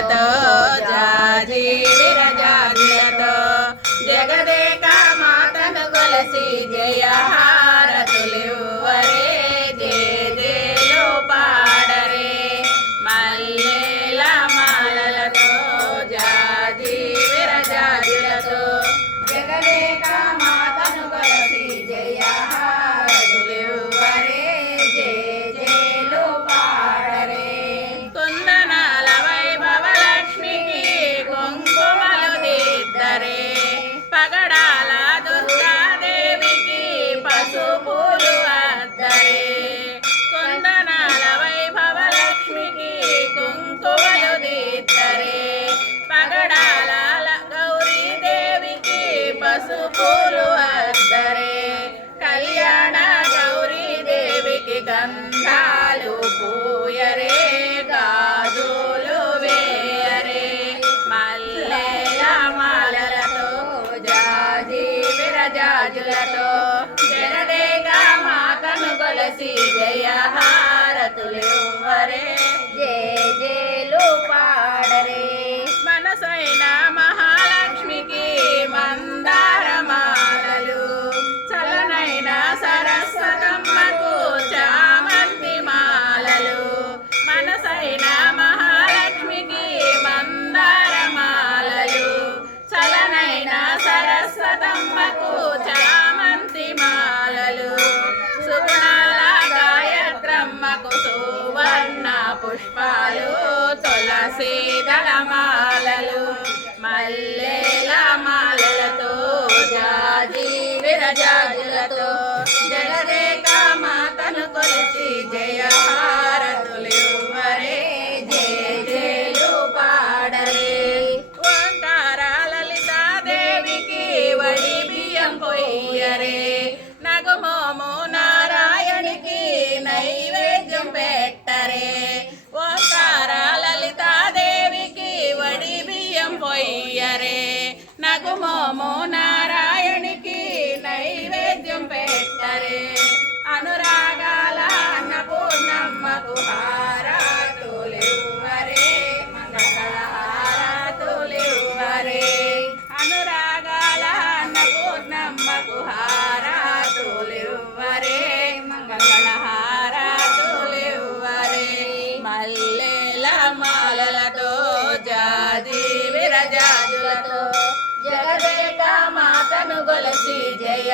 విరజాజులతో జాజి విరజాజులతో జగదేక మాతను కొలసి జయ హారతులివ్వరే జేజేలు పాడరే మల్లెల మాలలతో జాజి విరజాజులతో జగదేక మాతను కొలసి జయ హారతులివ్వరే జేజేలు పాడరే కుందనాల వైభవ లక్ష్మికి కుంకుమలు దిద్దరే పగడాల దుర్గాదేవికి పసుపులు అద్దరే కుందనాల వైభవ లక్ష్మికి కుంకుమలు దిద్దరే పగడాల గౌరీదేవికి పసుపులు అద్దరే కళ్యాణ గౌరీదేవికి గంధాలు పూయరే గాజులు వేయరే మల్లెల మాలలతో జాజి విరజాజులతో జగదేక మాతను కొలసి జయ హారతులివ్వరే జేజేలు పాడరే మనసైన మహాలక్ష్మికి మందార మాలలు చలనైన సరస్వతమ్మకు చామంతి మాలలు మనసైన మహాలక్ష్మికి మందార మాలలు చలనైన సరస్వతమ్మకు చామంతి మాలలు సుగుణాల గాయత్రమ్మకు సువర్ణ పుష్పాలు తులసి దళమాలలు మల్లెల మాలలతో జాజి విరజాజులతో జగదేక మాతను కొలిచి జయ హారతులివ్వరే జేజేలు పాడరే ఓంకార లలితాదేవికి వడి బియ్యం పొయ్యరే నగుమోము నారాయణికి నైవేద్యం పెట్టరే ఓంకార లలితాదేవికి వడి బియ్యం పొయ్యరే నగుమోము నారాయణికి నైవేద్యం పెట్టరే అనురాగాల అన్నపూర్ణమ్మకు హారతులివ్వరే మంగళ హారతులివ్వరే అనురాగాల అన్నపూర్ణమ్మకు హారతులివ్వరే మంగళ హారతులివ్వరే మల్లెల మాలలతో జాజి విరజాజులతో జగదేక మాతను కొలసి జయ